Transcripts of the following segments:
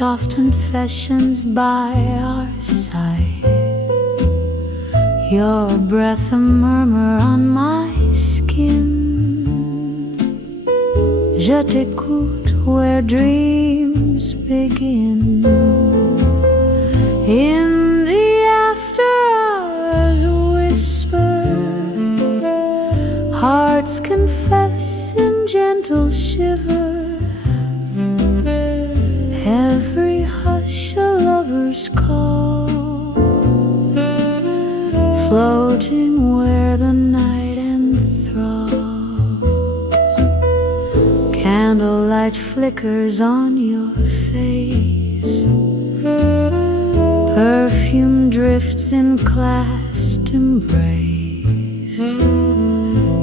soft confessions by our side, your breath a murmur on my skin. Je t'écoute where dreams begin. In the after hours whisper, hearts confess in gentle shiver. Every hush a lover's call, floating where the night enthralls. Candlelight flickers on your face, perfume drifts in clasped embrace.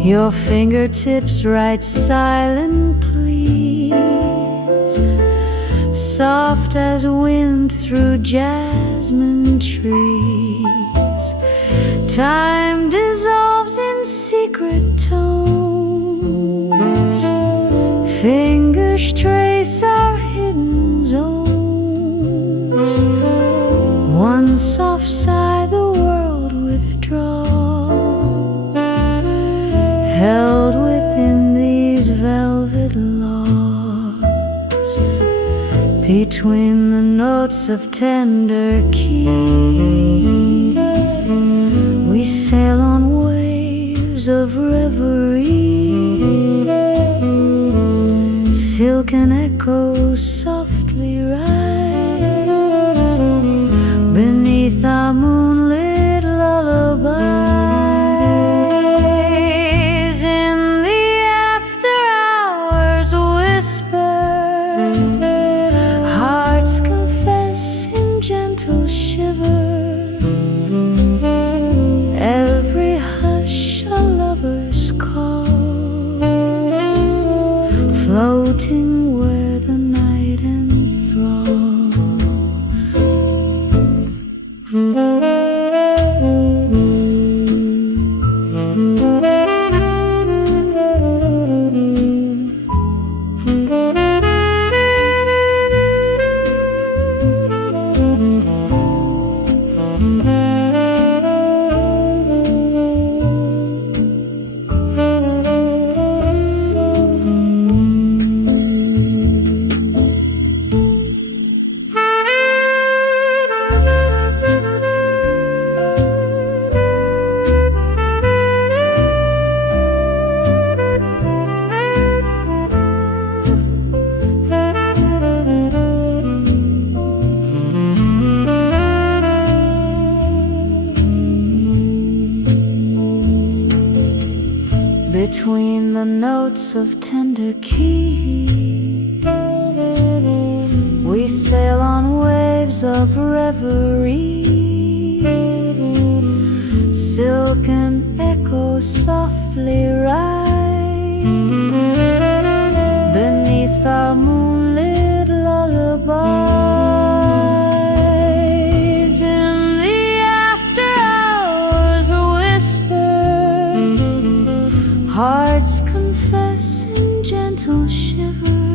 Your fingertips write silent pleas, soft as wind through jasmine trees. Time dissolves in secret tones, fingers trace our hidden zones. One soft sigh the world withdraws, held within these velvet laws. Between the notes of tender keys, we sail on waves of reverie. Silken echoes softly rise beneath our moonlit lullabies. In the after hours whisper, hearts confess in gentle shiver. Every hush a lover's call, floating where the night enthralls. Between the notes of tender keys, we sail on waves of reverie. Silken echoes softly rise beneath our moonlit lullabies. In the after hours whisper, hearts confess in gentle shiver.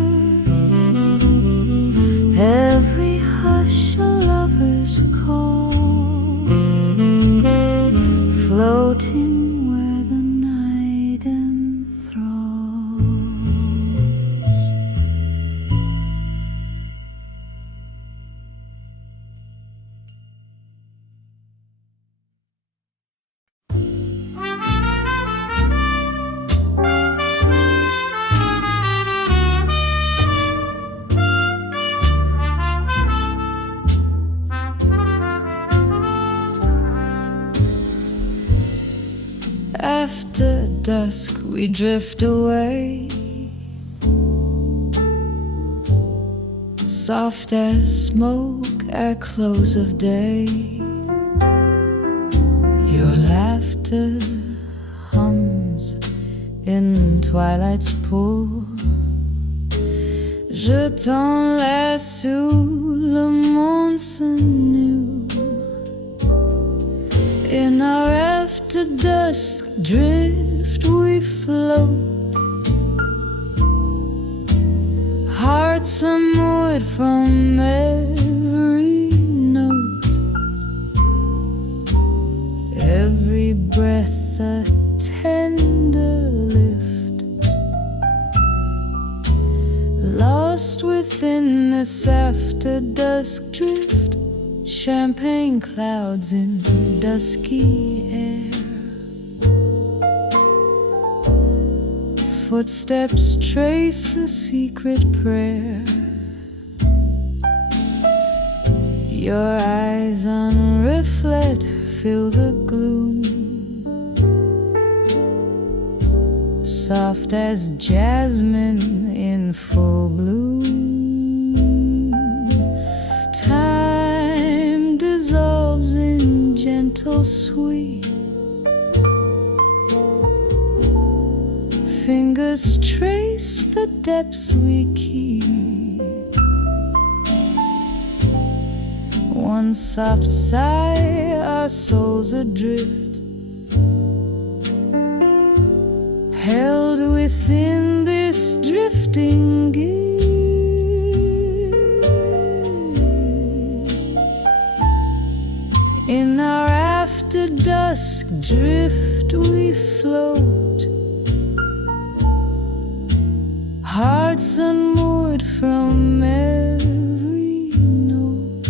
Every hush a lover's call, floating where the night enthralls. After dusk we drift away, soft as smoke at close of day. Your laughter hums in twilight's pool. Je t'en laisse où le monde se noue. In our after dusk drift we float, hearts some wood from every note, every breath a tender lift, lost within this after dusk drift, champagne clouds in dusky air. Footsteps trace a secret prayer. Your eyes unreflect fill the gloom, soft as jasmine in full bloom. Time dissolves in gentle sweet, fingers trace the depths we keep. One soft sigh, our souls adrift, held within this drifting gift. In our after dusk drift we float, hearts unmoored from every note,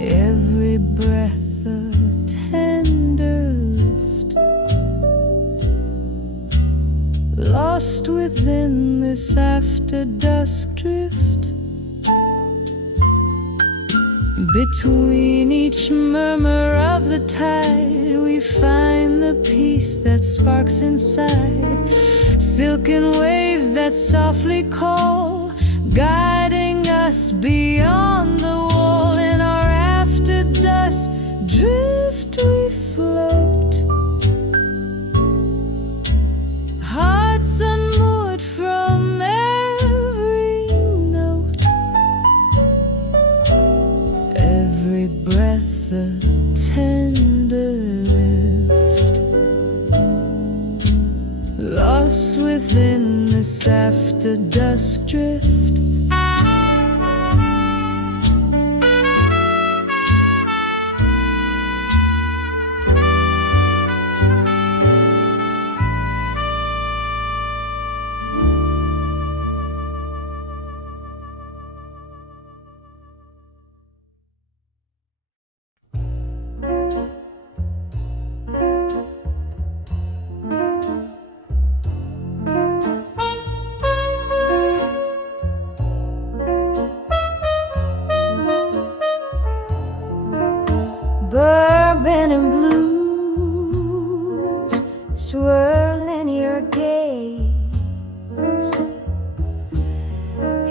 every breath a tender lift, lost within this after dusk drift. Between each murmur of the tide we find the peace that sparks inside, silken waves that softly call, guiding us beyond the wall. In our after dusk drift we float, hearts unmoored from every note, every breath a tender lift, lost within this after dusk drift. Bourbon and blues swirl in your gaze,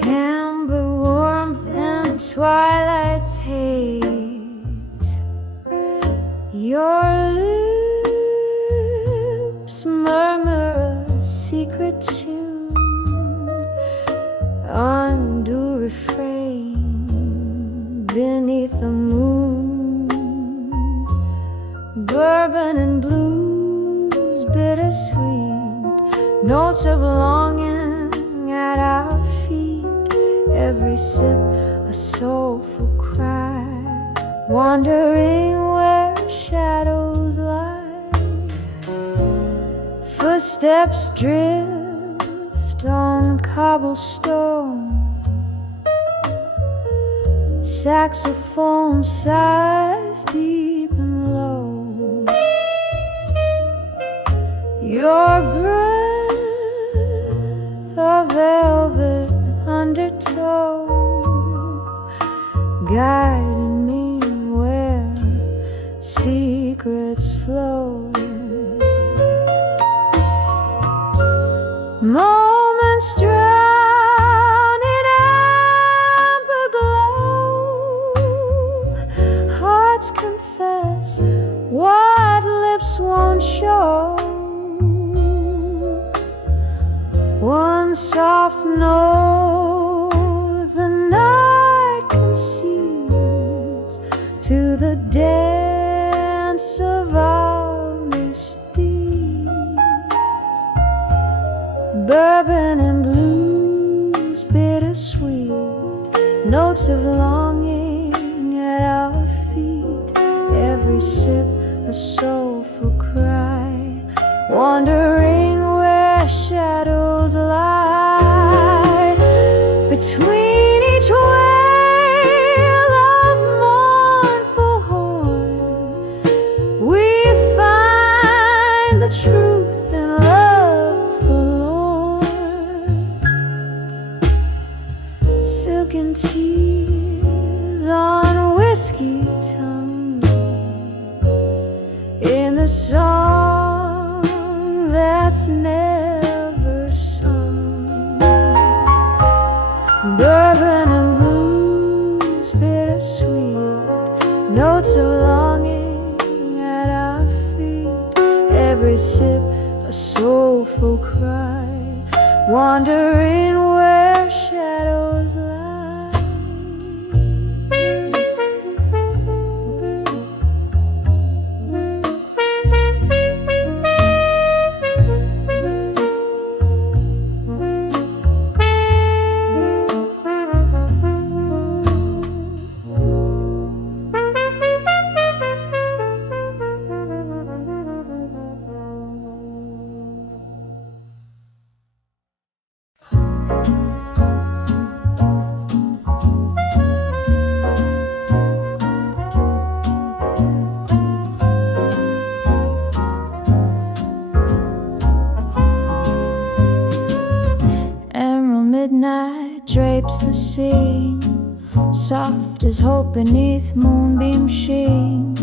amber warmth and twilight's haze. Your lips murmur a secret tune, undo refrain beneath the moon. Bourbon and blues, bittersweet, notes of longing at our feet. Every sip a soulful cry, wandering where shadows lie. Footsteps drift on cobblestone, saxophone sighs deep and low. Your breath, a velvet undertow, guiding me where secrets flow. Moments drown in amber glow, hearts confess what lips won't show. One soft note the night conceals, to the dance of our misdeeds. Bourbon and blue, notes of longing at our feet, every sip a soulful cry, wandering where shadows lie. Between each wail of mournful horn, we find the truth in love forlorn. Silken tears on whiskey tongue, in the song that's never sung. Bourbon and blues, bittersweet, notes of longing at our feet, every sip a soulful cry, wandering where shadows lie. Midnight drapes the scene, soft as hope beneath moonbeam sheen.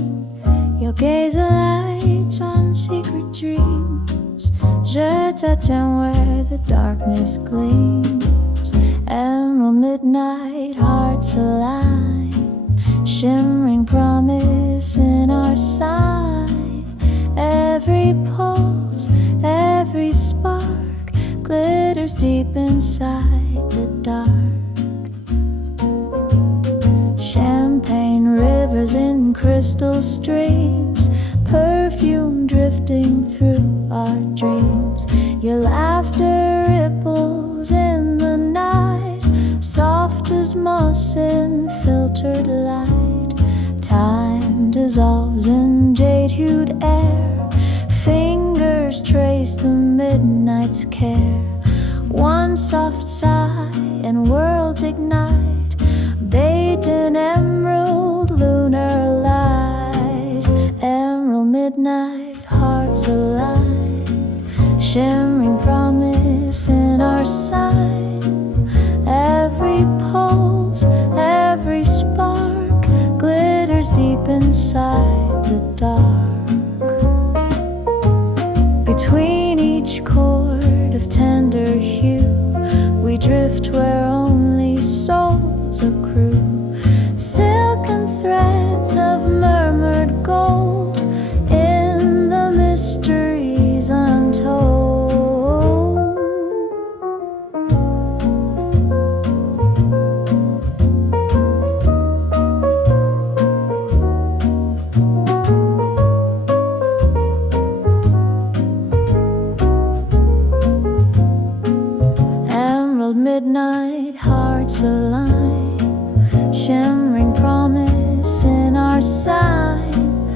Your gaze alights on secret dreams. Je t'attends where the darkness gleams. Emerald midnight, hearts align, shimmering promise in our sign. Every pulse, every spark glitters deep inside the dark. Champagne rivers in crystal streams, perfume drifting through our dreams. Your laughter ripples in the night, soft as moss in filtered light. Time dissolves in jade-hued air, fingers trace the midnight's care. One soft sigh and worlds ignite, bathed in emerald lunar light. Emerald midnight, hearts alive, shimmering promise in our sign. Every pulse, every spark glitters deep inside the dark. Between each chord of tender hue, we drift where only souls accrue. Silken threads of murmured gold in the mysteries untold. Midnight, hearts align, shimmering promise in our sign.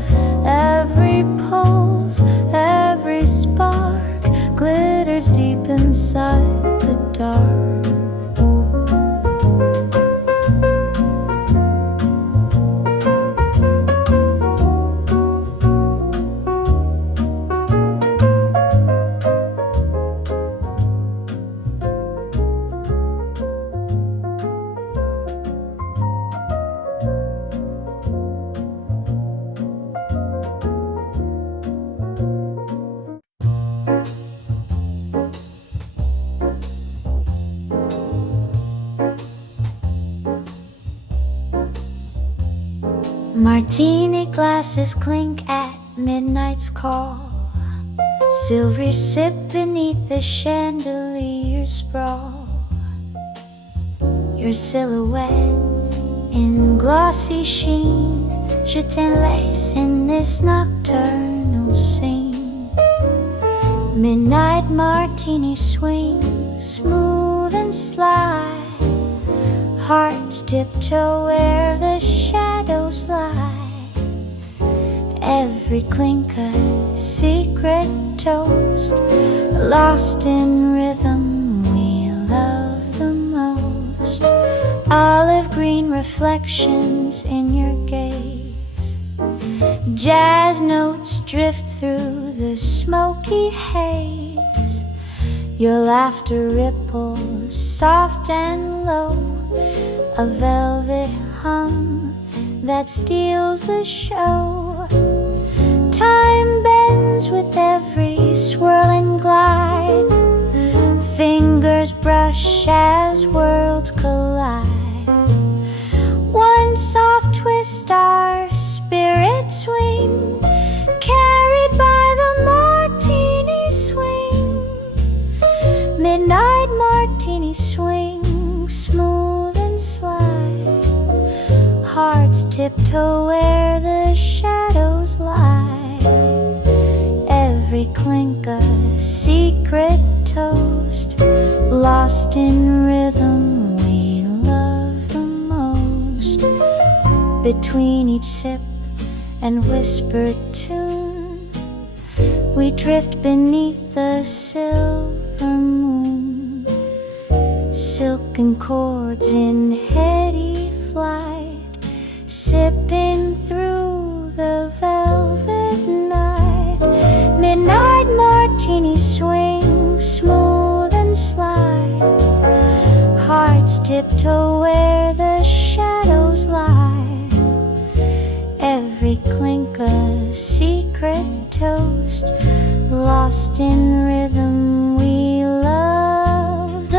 Every pulse, every spark glitters deep inside the dark. Martini glasses clink at midnight's call, silvery sip beneath the chandelier sprawl. Your silhouette in glossy sheen, je t'enlace in this nocturnal scene. Midnight martini swing, smooth and sly, Hearts tiptoe where the shadows lie. Every clink a secret toast, lost in rhythm we love the most. Olive green reflections in your gaze, jazz notes drift through the smoky haze. Your laughter ripples soft and low, a velvet hum that steals the show. Time bends with every swirl and glide, fingers brush as worlds collide. One soft twist, our spirits swing, carried by the martini swing. Midnight martini swing, smooth and slide. Hearts tiptoe where the shadows lie. Every clink a secret toast, lost in rhythm we love the most. Between each sip and whispered tune, we drift beneath the silver moon. Silken chords in heady flight, sipping through the velvet night. Midnight martini swing, smooth and slide. Hearts tiptoe where the shadows lie. Every clink a secret toast, lost in rhythm we love the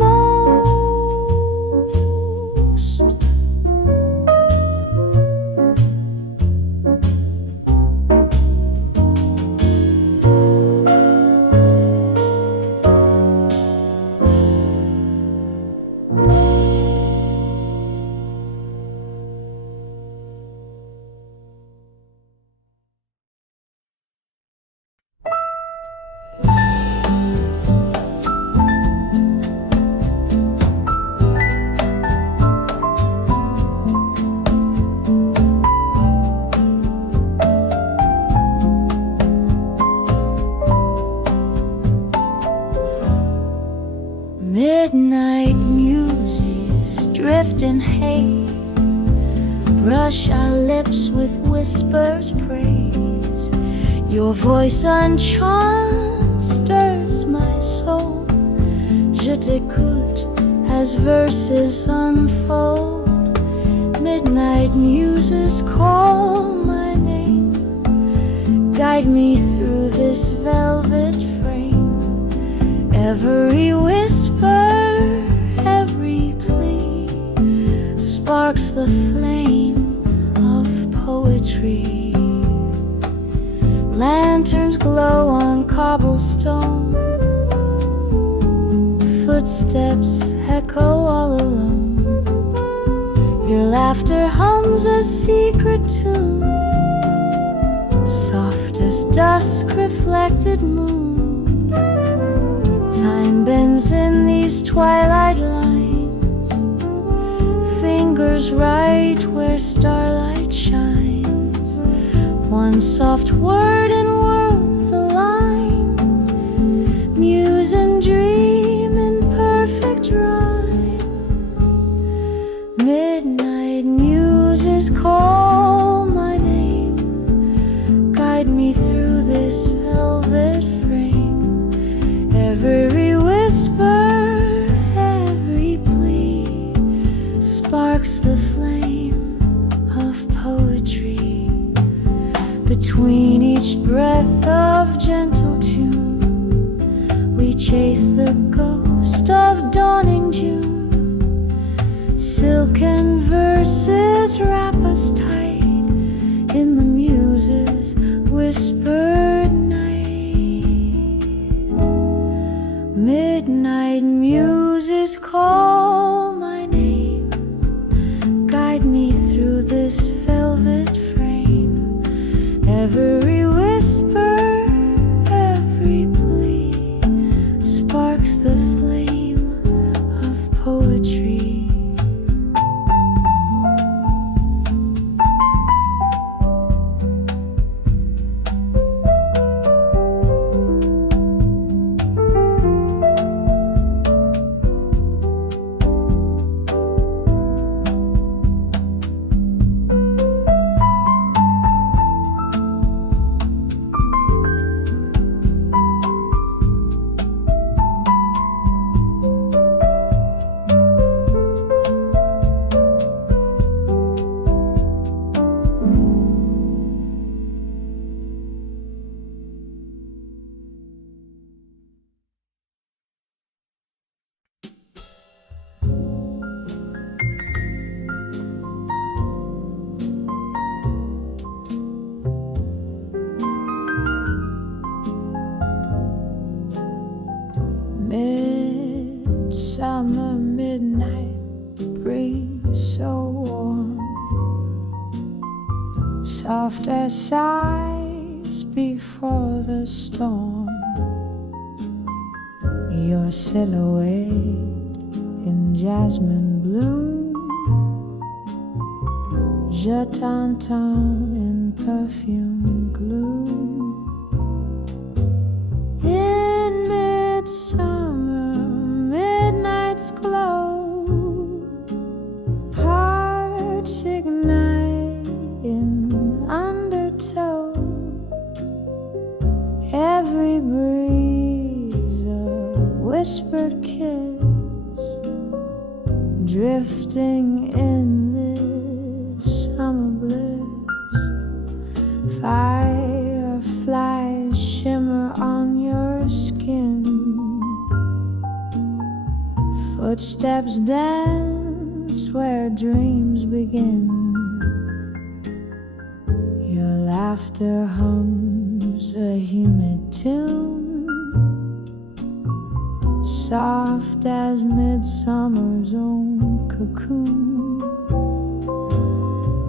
most. Midnight muses drift in haze, brush our lips with whispers praise. Your voice uncharmed stirs my soul. Je t'écoute as verses unfold. Midnight muses call my name, guide me through this velvet frame. Every whisper, every plea sparks the flame of poetry. Lanterns glow on cobblestone, footsteps echo all alone. Your laughter hums a secret tune, soft as dusk reflected moon. Time bends in these twilight lines, fingers write where starlight shines. One soft word and worlds align, muse and dream in perfect rhyme. Midnight muses call my name, guide me through this velvet frame. Every whisper, every plea sparks the flame of poetry. Between each breath of gentle tune, we chase the ghost of dawning June. Silken verses wrap us tight in the muses' whispered night. Midnight muses call my name, guide me through this velvet frame. Every whisper, every plea sparks the flame of poetry. so warm, soft as ice before the storm. Your silhouette in jasmine bloom, je t'entends in perfume gloom. In midsummer midnight's glow, hearts ignite in undertow. Every breeze a whispered kiss, drifting in this summer bliss. Fireflies shimmer on your skin, footsteps dance where dreams begin. Your laughter hums a humid tune, soft as midsummer's own cocoon.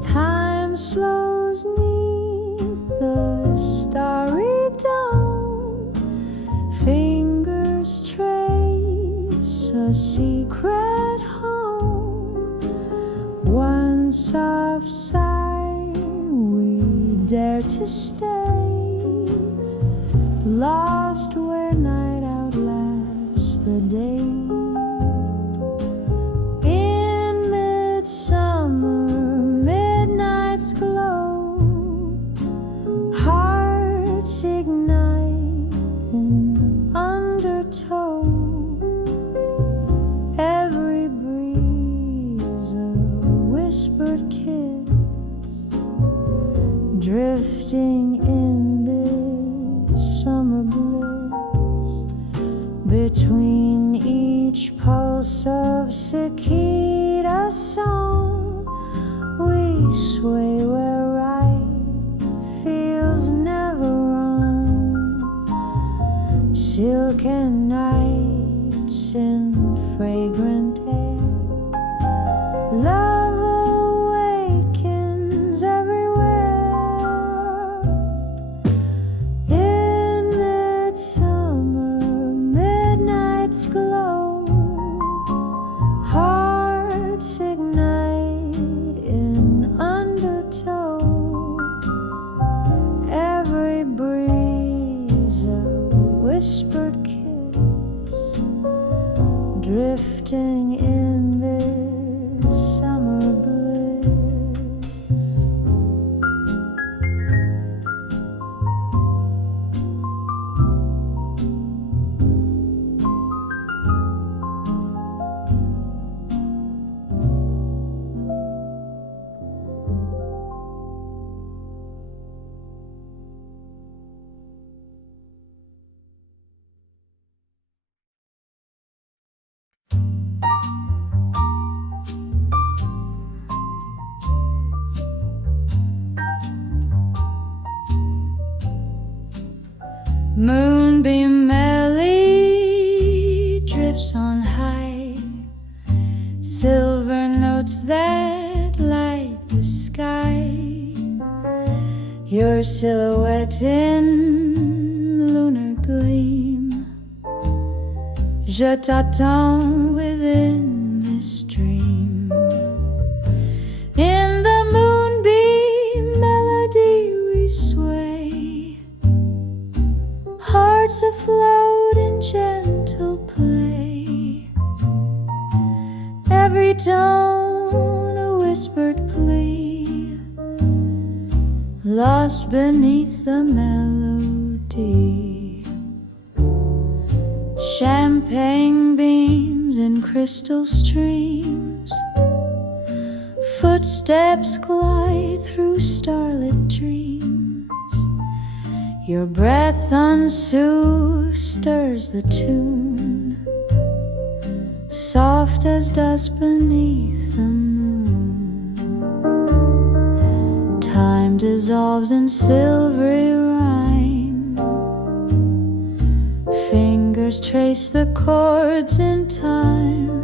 Time slows 'neath the starry dome, fingers trace a secret home. One soft sigh, we dare to stay, lost where night outlasts the day. In midsummer midnight's glow, hearts ignite in undertow. Every breeze a whispered kiss, drifting in this summer bliss. Between each pulse of cicada song, we sway where right feels never wrong. Silken nights in fragrant air, love awakens everywhere. In midsummer midnight's glow, hearts ignite in undertow. Every breeze a whispered kiss, drifting in this summer bliss. Moonbeam melody drifts on high, silver notes that light the sky. Your silhouette in lunar gleam, je t'attends within this dream. In the moonbeam melody we sway, hearts afloat in gentle play. Every tone a whispered plea, lost beneath the melody. Champagne beams in crystal streams, footsteps glide through starlit dreams. Your breath unsoothed stirs the tune, soft as dust beneath the moon. Time dissolves in silvery rhyme, fingers trace the chords in time.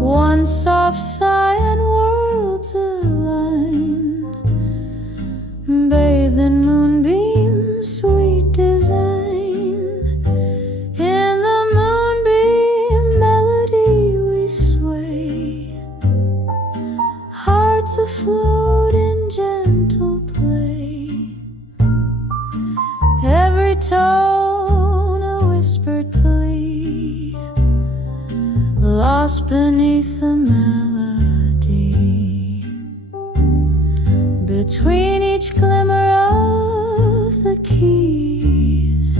One One soft sigh and worlds align, bathed in moonbeams, sweet design. In the moonbeam melody we sway, hearts afloat in gentle play. Every tone a whispered plea, lost beneath the melody. Between each glimmer of the keys,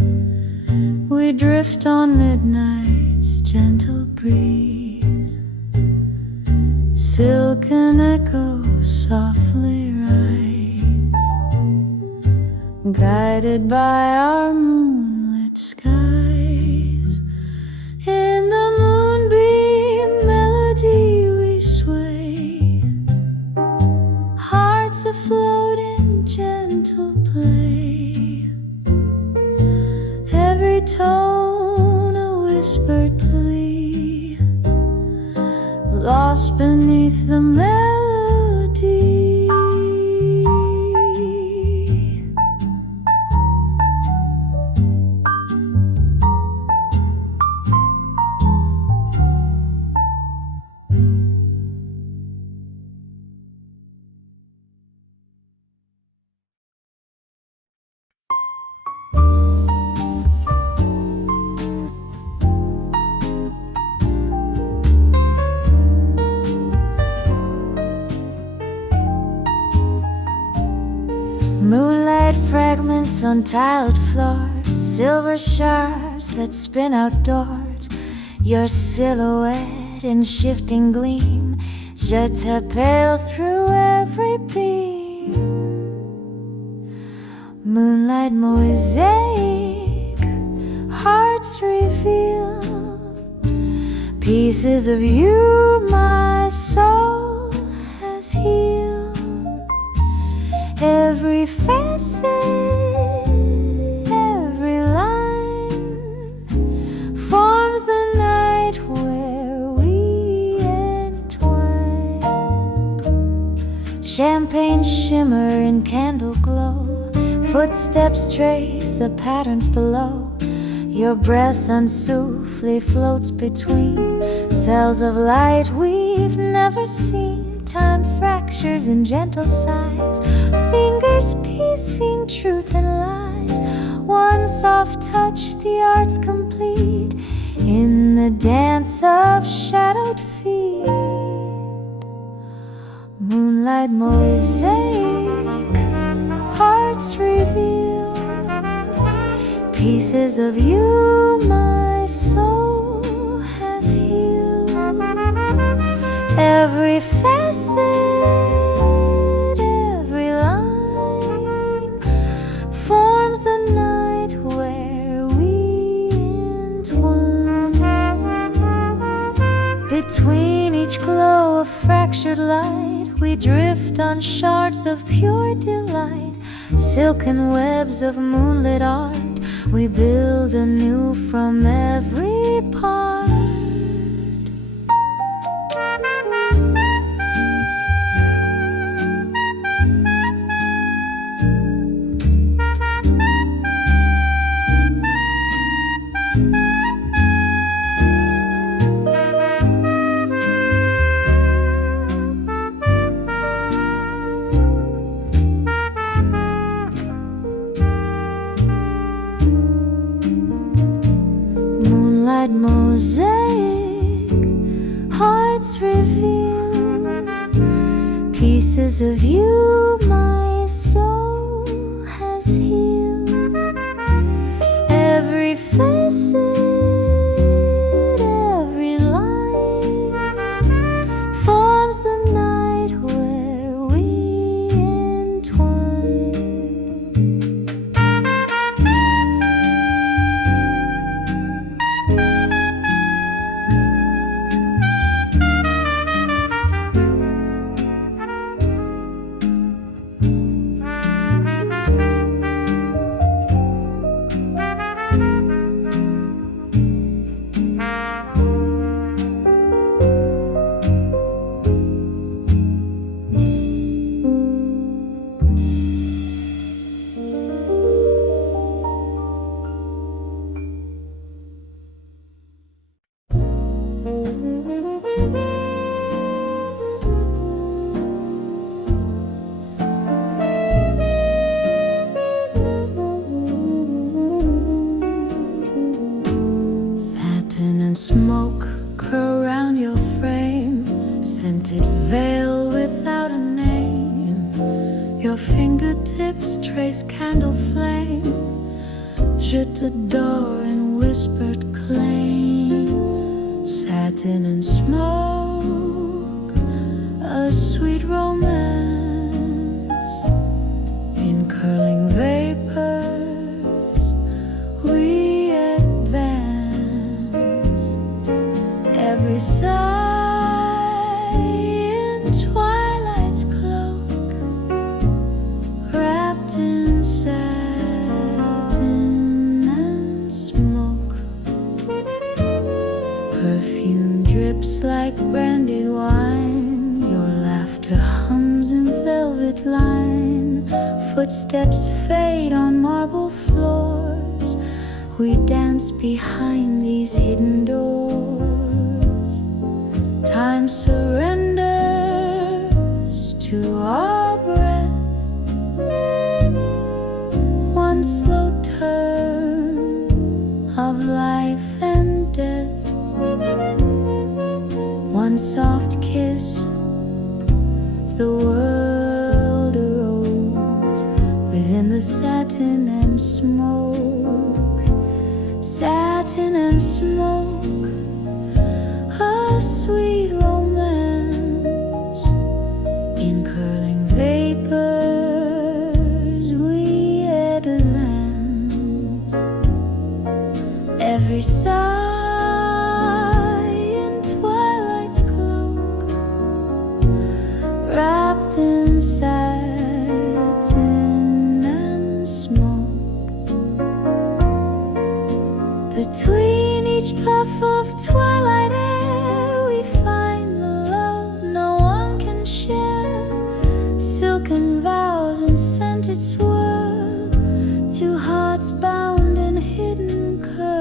we drift on midnight's gentle breeze. Silken echoes softly rise, guided by our moonlit skies. In the moonbeam melody we sway, hearts afloat in gentle play. Every tone a whispered plea, lost beneath the melody. Moonlight fragments on tiled floors, silver shards that spin outdoors. Your silhouette in shifting gleam, je t'appelle through every beam. Moonlight mosaic, hearts reveal pieces of you my soul has healed. Every facet, every line forms the night where we entwine. Champagne shimmer in candle glow, footsteps trace the patterns below. Your breath unsoufflé floats between cells of light we've never seen. Time fractures in gentle sighs, fingers piecing truth and lies. One soft touch, the art's complete in the dance of shadowed feet. Moonlight mosaic, hearts reveal pieces of you my soul has healed. Every facet, every line forms the night where we entwine. Between each glow of fractured light, we drift on shards of pure delight. Silken webs of moonlit art, we build anew from every part. Moonlight mosaic, hearts reveal pieces of you my soul has healed. Every facet, every line forms the night where we entwine. scented veil without a name. Your fingertips trace candle flame. Je t'adore in whispered claim. Satin and smoke, a sweet romance. In curling vapors we advance. Every sigh in twilight's cloak, wrapped in satin and smoke. Perfume drips like brandy wine. Your laughter hums in velvet line. Footsteps fade on marble floors. We dance behind these hidden doors. Time surrenders to our breath. One slow turn of life and death. One soft kiss, the world erodes within the satin and smoke. Satin and smoke, a sweet romance. In curling vapors we advance. Every sigh in twilight's cloak, wrapped in satin and smoke. Between each puff of twilight air we find the love no one can share. Silken vows and scented swirl, two hearts bound in hidden curve.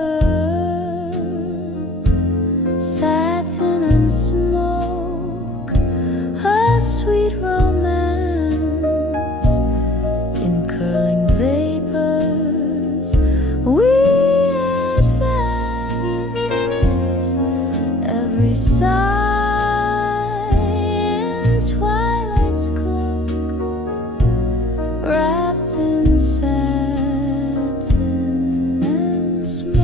Satin and smoke, a sweet romance. In curling vapors we advance. Every sigh in twilight's cloak, wrapped in satin and smoke.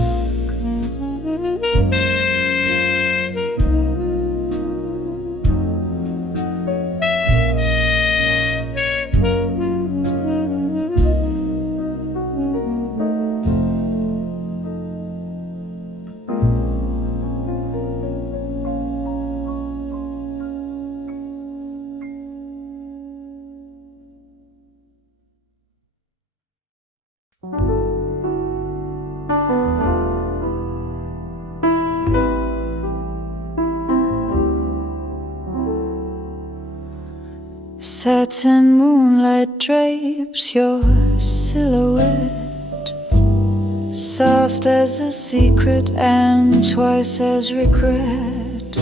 Satin moonlight drapes your silhouette, soft as a secret and twice as regret.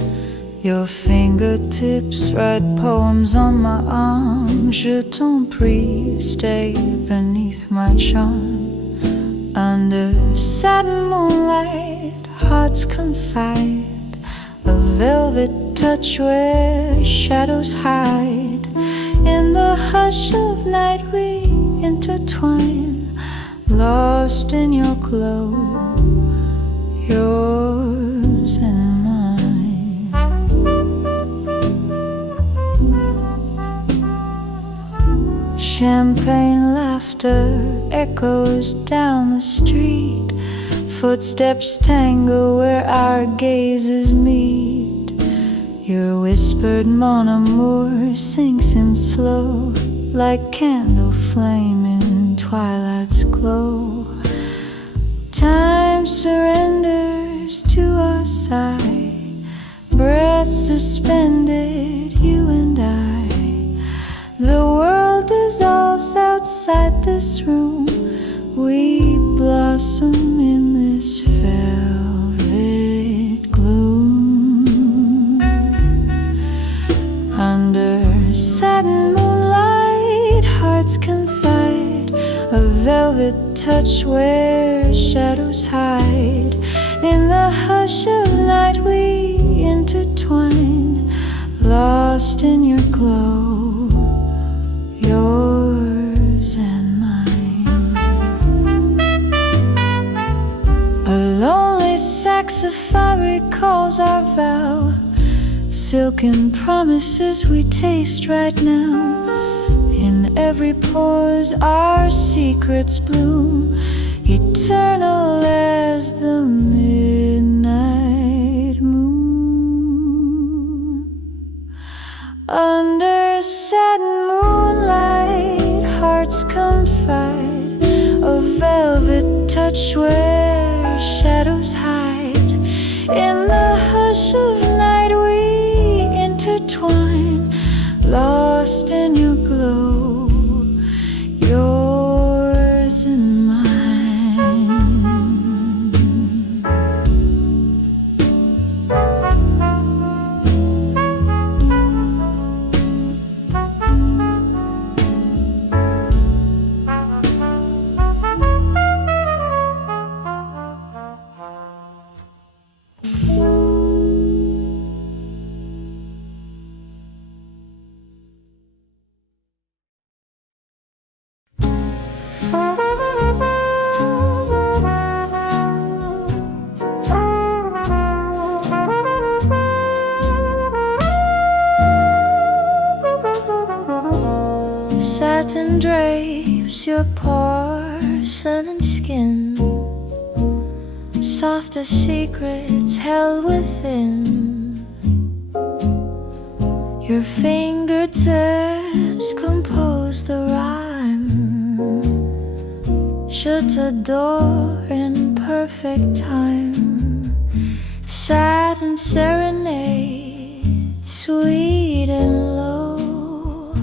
Your fingertips write poems on my arm. Je t'en prie, stay beneath my charm. Under satin moonlight, hearts confide, a velvet touch where shadows hide. In the hush of night we intertwine, lost in your glow, yours and mine. Champagne laughter echoes down the street. Footsteps tangle where our gazes meet. Your whispered mon amour sinks in slow, like candle flame in twilight's glow. Time surrenders to our side, breath suspended, you and I. The world dissolves outside this room. We blossom in this velvet gloom. Under satin moonlight, hearts confide, a velvet touch where shadows hide. In the hush of night we intertwine, lost lost in your glow, yours and mine. A lonely saxophone recalls our vow, silken promises we taste right now. In every pause our secrets bloom, eternal as the midnight moon. Under satin moonlight, hearts confide, a velvet touch where shadows hide. In the hush of night we intertwine, lost in your glow, yours and mine. Satin drapes your porcelain skin, soft as secrets held within. Your fingertips compose the rhyme, shut a door in perfect time. Satin serenade, sweet and low,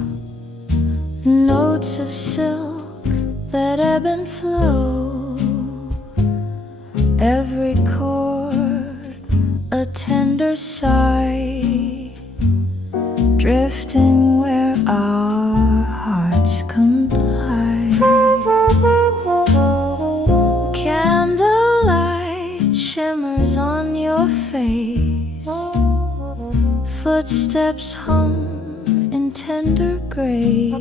notes of silk that ebb and flow. Every chord a tender sigh, drifting where our hearts comply. Candlelight shimmers on your face, footsteps hum in tender grace.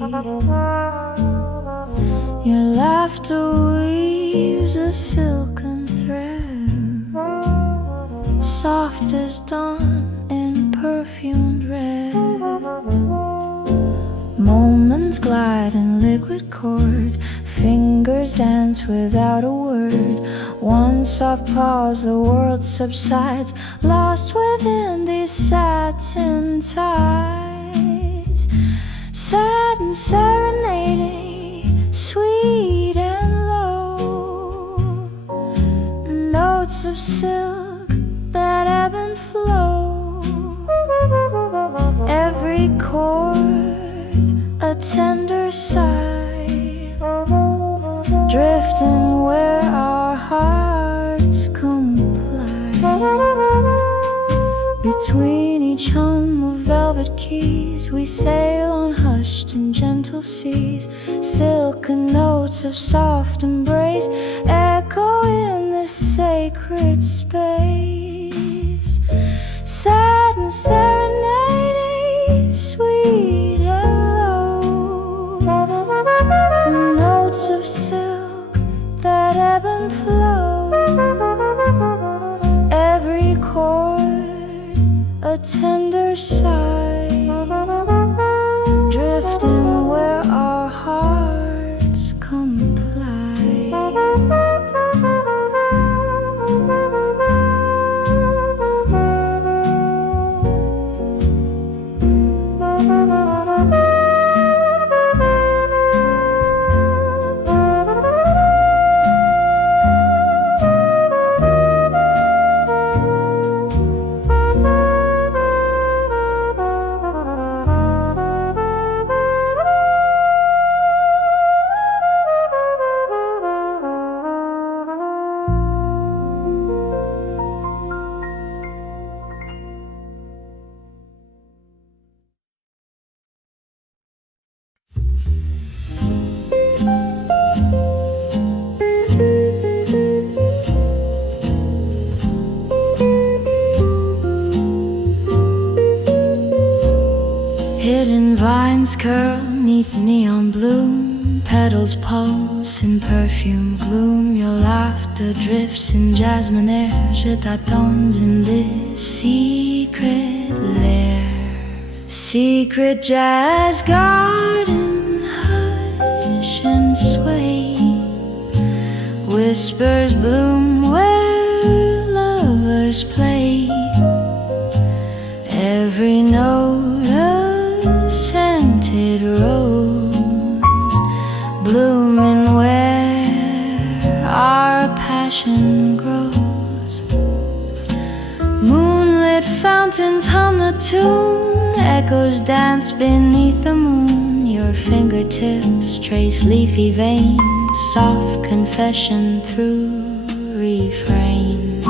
Your laughter weaves a silken thread, soft as dawn in perfumed red. Moments glide in liquid chord, fingers dance without a word. One soft pause, the world subsides, lost within these satin tides. Satin serenading, sweet and low, notes of silk that ebb and flow. Every chord a tender sigh, drifting where our hearts comply. Between each hum of velvet keys, we sail on hushed and gentle seas. Silken notes of soft embrace echo in this sacred space. Satin serenade, sweet and low, notes of silk that ebb and flow. Every chord a tender sigh, drifting where our hearts comply. Hidden vines curl neath neon bloom, petals pulse in perfume gloom. Your laughter drifts in jasmine air. Je t'attends in this secret lair. Secret jazz garden, hush and sway. Whispers bloom where lovers play. Every note a scented rose, blooming where our passion grows. Moonlit fountains hum the tune, echoes dance beneath the moon. Your fingertips trace leafy veins, soft confession through refrains.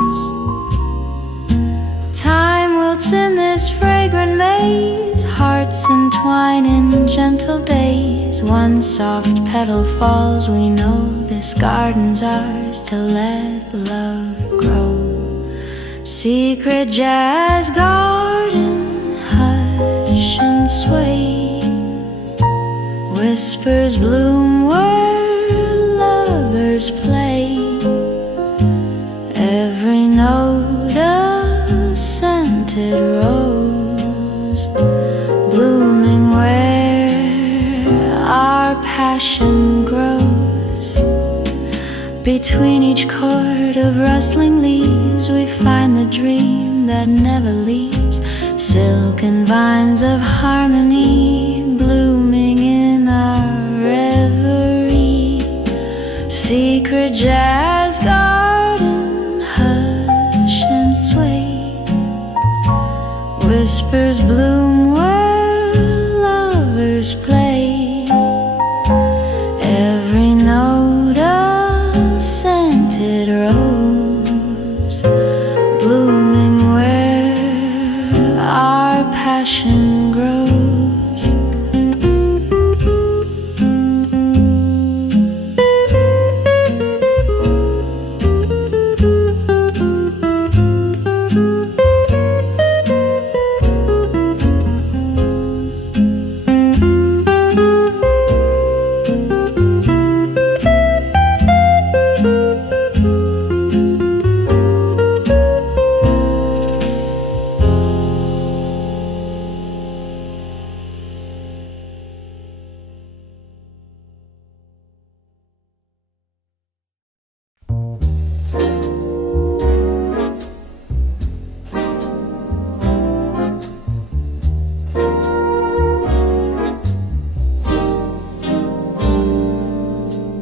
Time wilts in this fragrant maze, hearts entwine in gentle days. One soft petal falls, we know this garden's ours to let love grow. Secret jazz garden, hush and sway. Whispers bloom where lovers play. Every note a scented rose, blooming where our passion grows. Between each chord of rustling leaves, we find the dream that never leaves. Silken vines of harmony, blooming in our reverie. Secret jazz garden, hush and sway. Whispers bloom where lovers play. Every note a scented rose, blooming where our passion grows.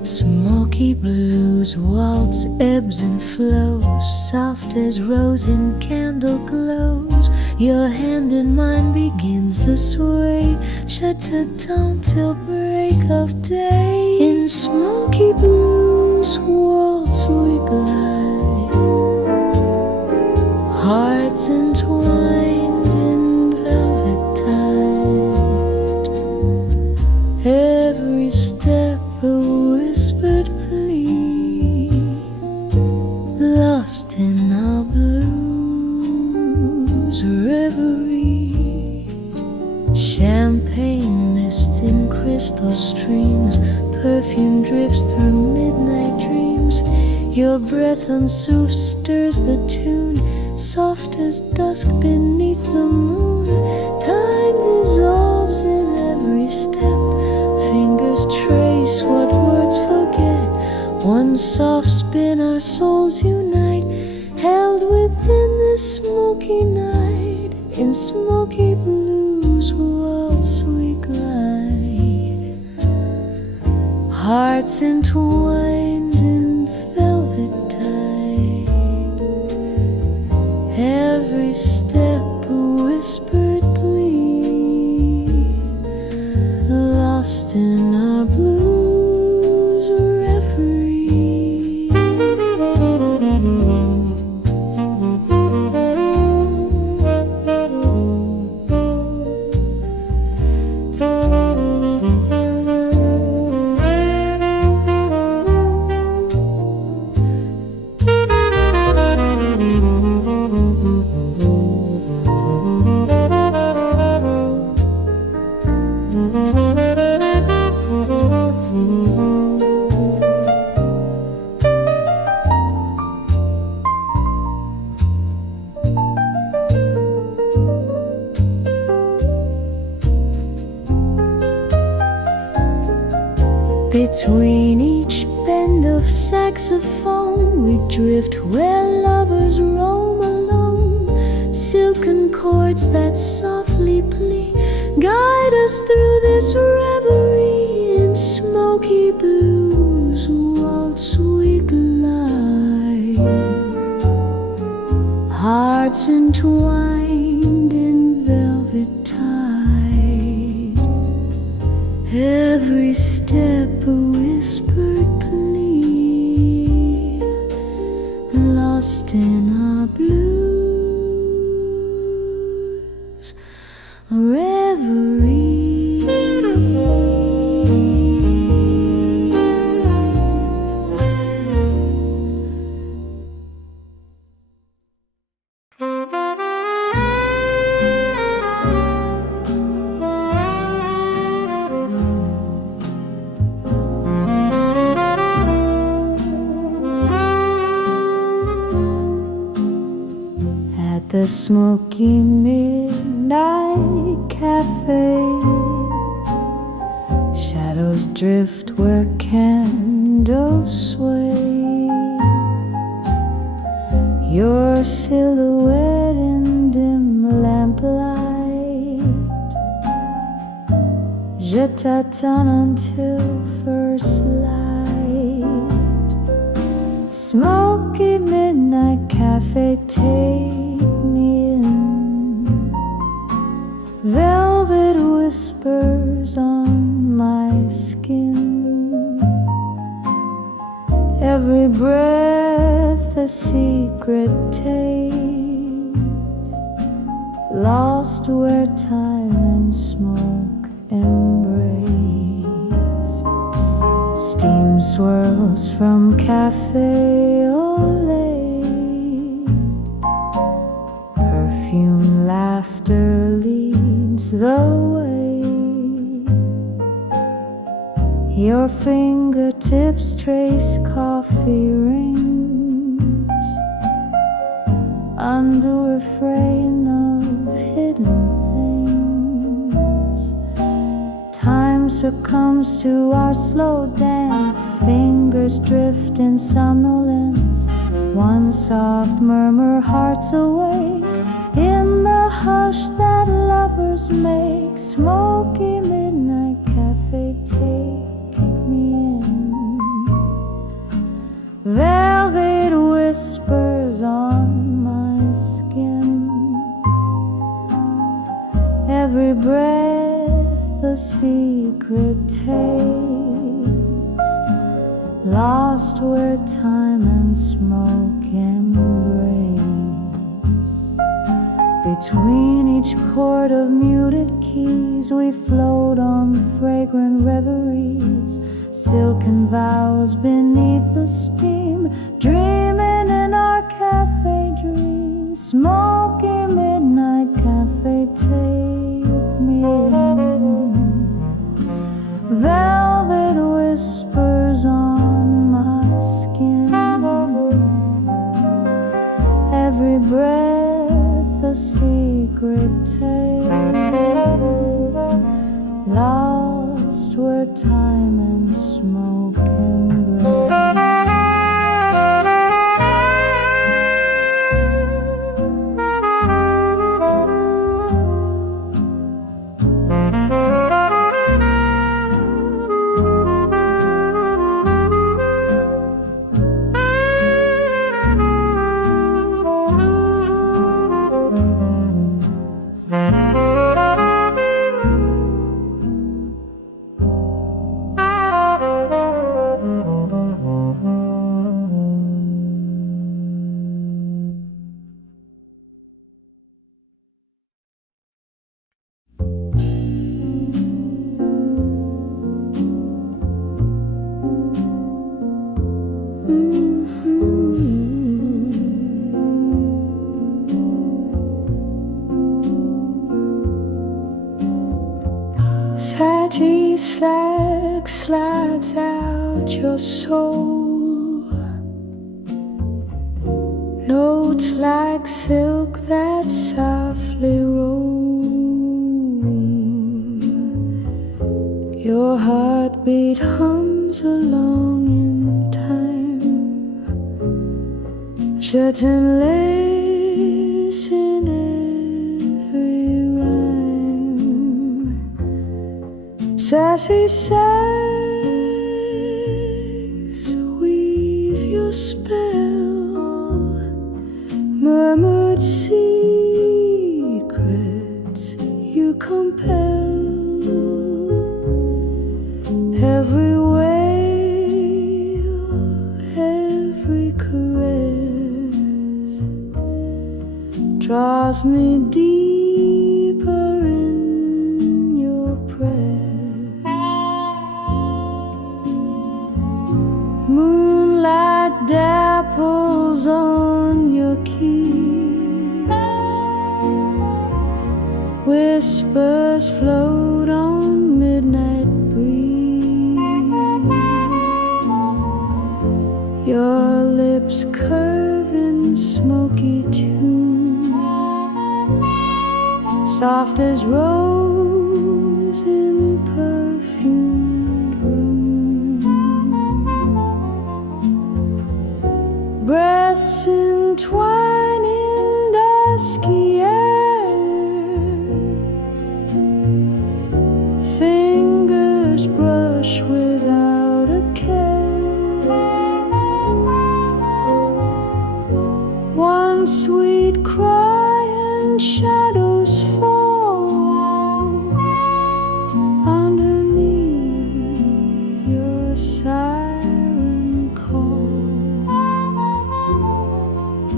Smoky blues waltz, ebbs and flows, soft as rose in candle glows. Your hand in mine begins the sway. Shut-a-down till break of day. In smoky blues waltz we glide, hearts entwined in velvet tide. Every step a whispered plea, lost in our blues reverie. Champagne mists in crystal streams, perfume drifts through midnight dreams. Your breath on soothe stirs the tune, soft as dusk beneath the moon. Time dissolves in every step, fingers trace what words forget. One soft spin our souls unite, held within this smoky night. In smoky blues waltz we glide, hearts entwined in velvet tide. Every step a whispered plea, lost in our blues reverie. Between each bend of saxophone, we drift where lovers roam alone. Silken chords that softly plea guide us through this reverie. In smoky blues waltz we glide, hearts entwined in velvet tide. Every step a whispered plea, lost in our blues reverie. The smoky midnight cafe, shadows drift where candles sway. Your silhouette in dim lamplight, je t'attends until first light. Smoky midnight cafe, take velvet whispers on my skin, every breath a secret taste, lost where time and smoke embrace. Steam swirls from cafe au lait, perfume laughter leads the way. Your fingertips trace coffee rings under a refrain of hidden things. Time succumbs to our slow dance, fingers drift in somnolence. One soft murmur, hearts awake in the hush that lovers make. Smoky midnight cafe, take me in. Velvet whispers on my skin, every breath a secret taste, lost where time and smoke embrace. Between each chord of muted keys, we float on fragrant reveries, silken vows beneath the steam, dreaming in our cafe dreams. Smoky midnight cafe, take me in. Velvet whispers on my skin, every breath a secret taste, lost where time and smoke embrace. Saggy slack slides out your soul, notes like silk that softly roll. Your heartbeat hums along in time. Je t'aime laisse in every rhyme. Sassy sax, weave your spell. Murmured secrets you compel. Every wail, every caress draws me deeper in your press. Moonlight dapples on your keys. Whispers float on midnight breeze. Your lips curve in smoky tune, soft as rose in perfumed room. Breaths entwine in dusky air, fingers brush without a care. One sweet cry and shadows fall underneath your siren call.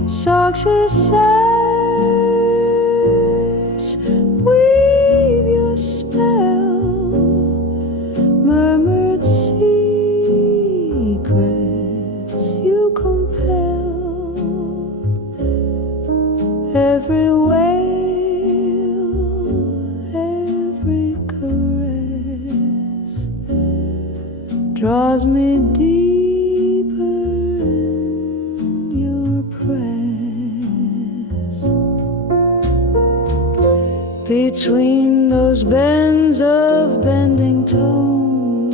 Success, weave your spell. Murmured secrets you compel. Every wail, every caress draws me deeper in your press. Between those bends of bending tone,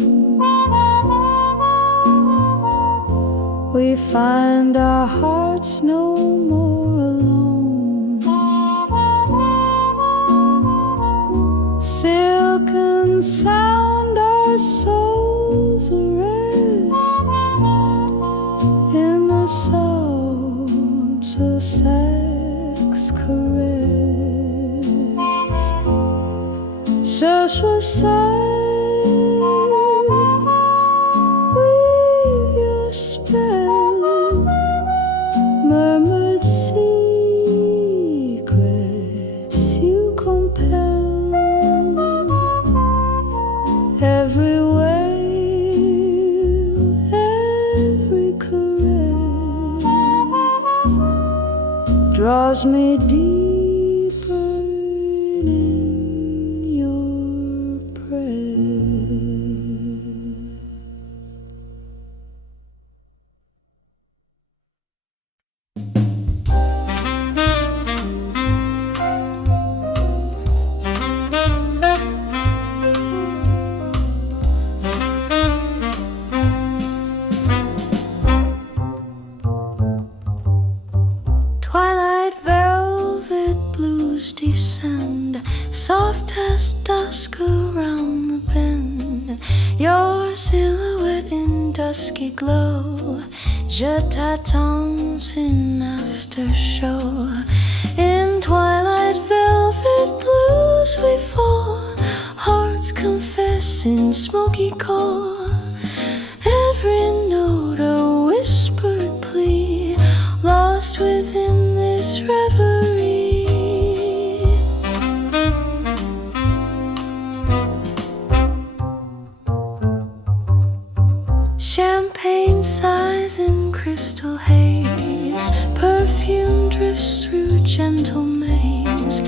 we find our hearts no more alone. Silken sound, our souls arrest in the sounds of sex caress. Social sighs, weave your spell. Murmured secrets you compel. Every wail, every caress draws me deeper in your press. Twilight velvet blues descend, soft as dusk around the bend. Your silhouette in dusky glow, je t'attends in after show. In twilight velvet blues we fall, hearts confess in smoky call. Every note a whispered plea, lost within this reverie. Champagne sighs in crystal haze, perfume drifts through gentle maze.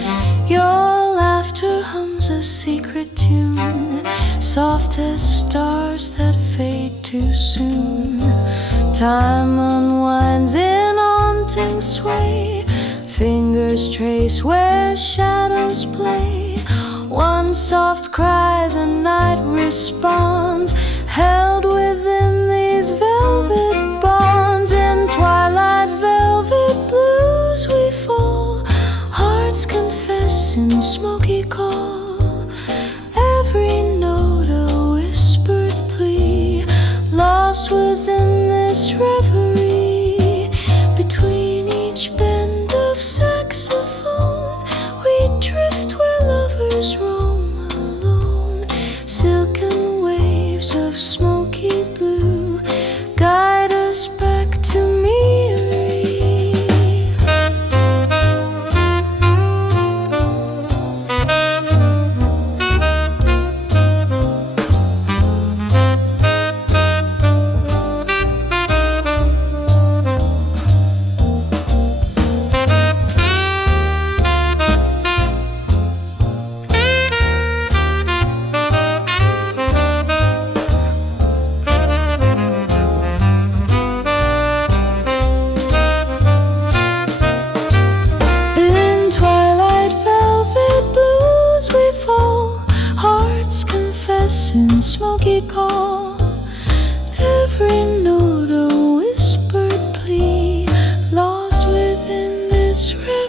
Your laughter hums a secret tune, soft as stars that fade too soon. Time unwinds in haunting sway, fingers trace where shadows play. One soft cry the night responds, held within these velvet bonds. In twilight velvet blues we fall, hearts confess in smoky call, every note a whispered plea, lost within this reverie. Between each bend of saxophone we drift where lovers roam alone. Silken waves of smoky blue guide us back to Miri. In smoky call, every note a whispered plea, lost within this reverie.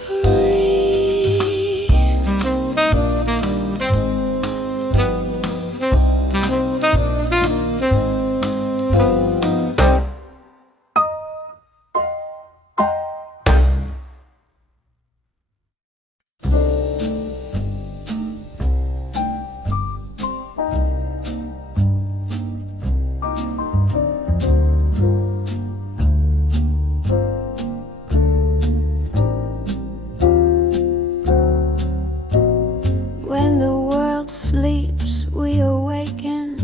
Sleeps, we awaken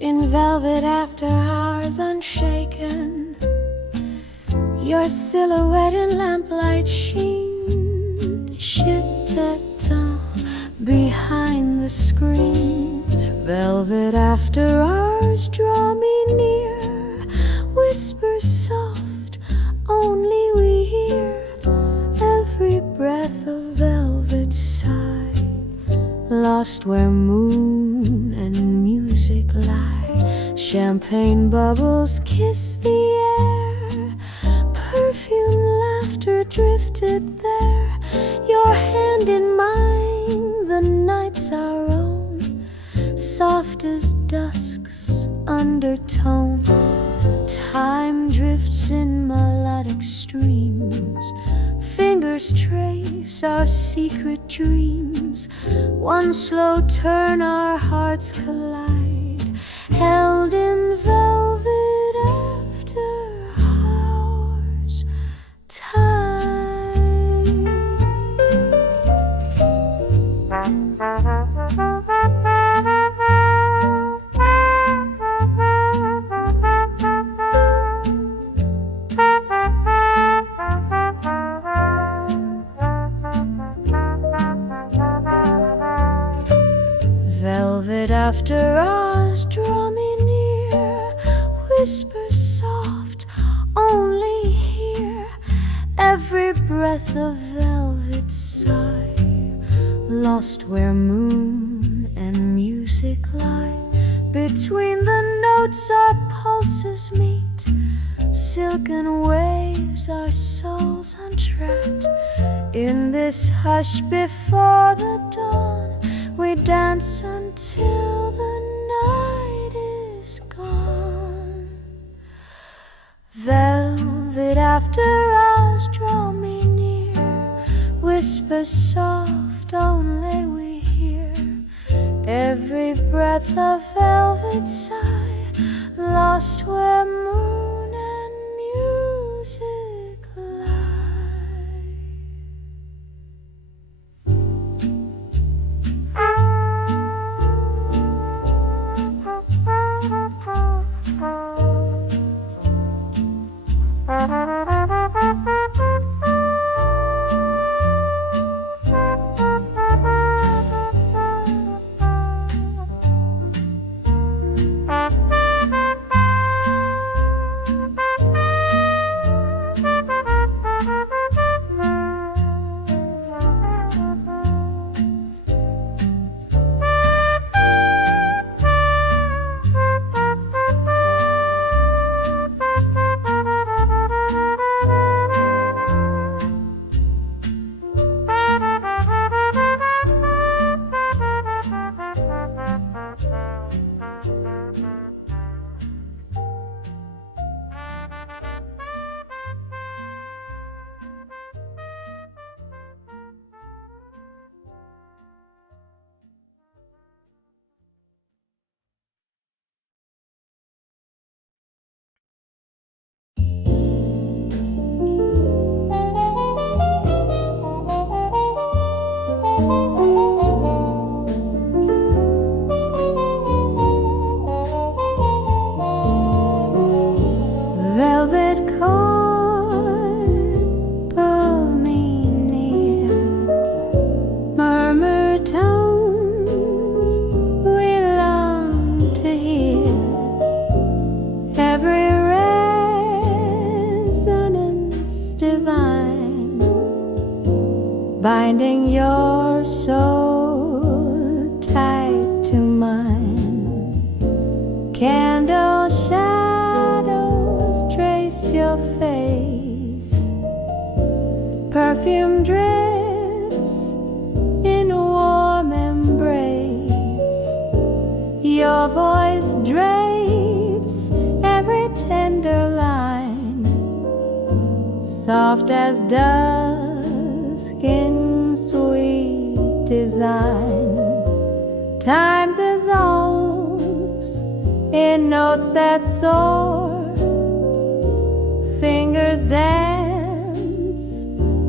in velvet after hours unshaken. Your silhouette in lamplight sheen, je t'attends behind the screen. Velvet after hours, draw me near, whisper soft, only we hear every breath of velvet sigh, lost where moon and music lie. Champagne bubbles kiss the air, perfume laughter drifted there. Your hand in mine, the night's our own, soft as dusk's undertone. Time drifts in melodic streams, fingers trace our secret dreams. One slow turn, our hearts collide, held in velvet after hours time. Velvet after hours, draw me near, whisper soft, only hear every breath of velvet sigh, lost where moon and music lie. Between the notes our pulses meet, silken waves our souls entrapped. In this hush before the dawn we dance until the night is gone. Velvet after hours, draw me near, whisper soft, only we hear every breath of velvet sigh, lost where moon and music lie. Your voice drapes every tender line, soft as dusk in sweet design. Time dissolves in notes that soar, fingers dance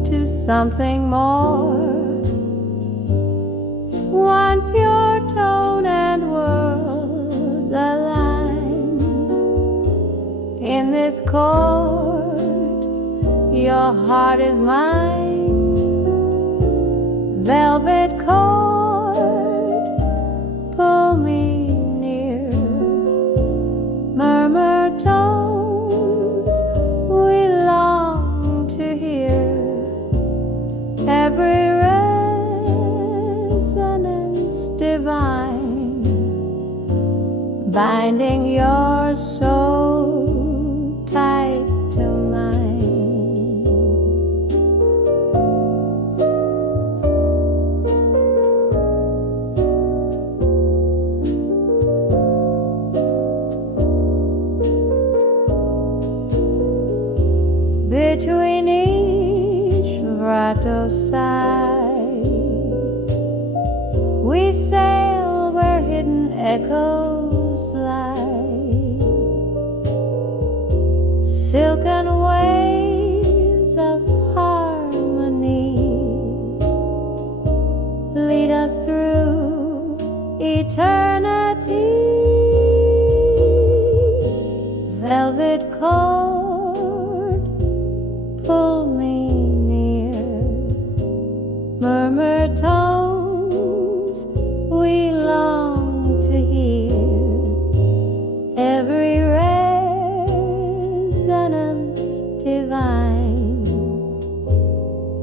to something more. One pure tone and worlds align. In this chord, your heart is mine. Velvet cord, pull me near. Murmur tones we long to hear. Every resonance divine, binding your soul tight to mine. Between each vibrato sigh, we sail where hidden echoes lie. Silken waves of harmony lead us through eternity. Velvet cord, pull me near. Murmur tones we long to hear. Every resonance divine,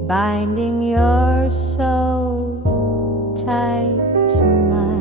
binding your soul tight to mine.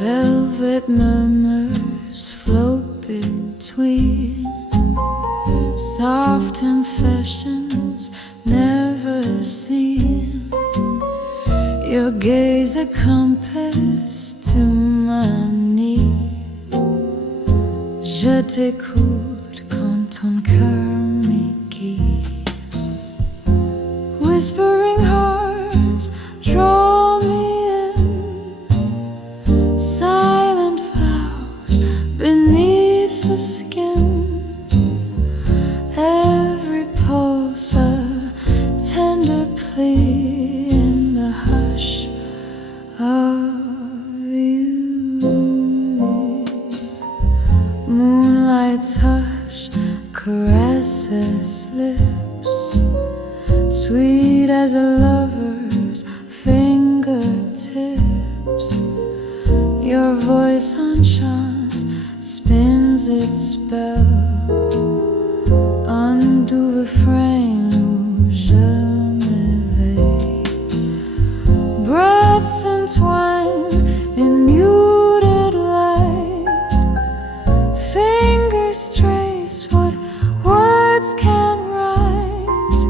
Velvet murmurs float between soft confessions never seen. Your gaze a compass to my knee. Je t'écoute quand ton cœur m'équipe. Whispering hearts draw me in. Silent vows beneath the skin. Every pulse a tender plea in the hush of you. Moonlight's hush caresses lips, sweet as a lover's fingertips. Your voice enchant spins its spell. Undo refrain où je m'éveille. Breaths entwined in muted light. Fingers trace what words can write.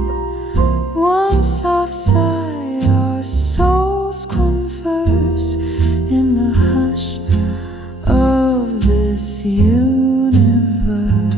One soft sigh, our souls converse in the hush of this universe.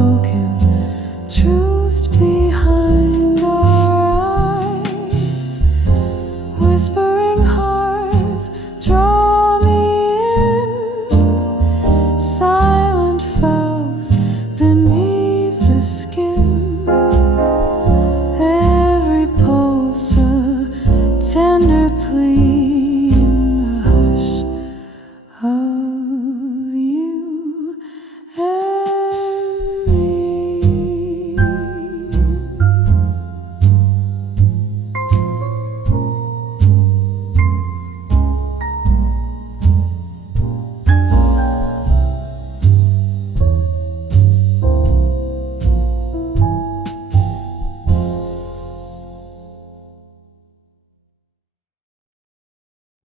spoken, truth be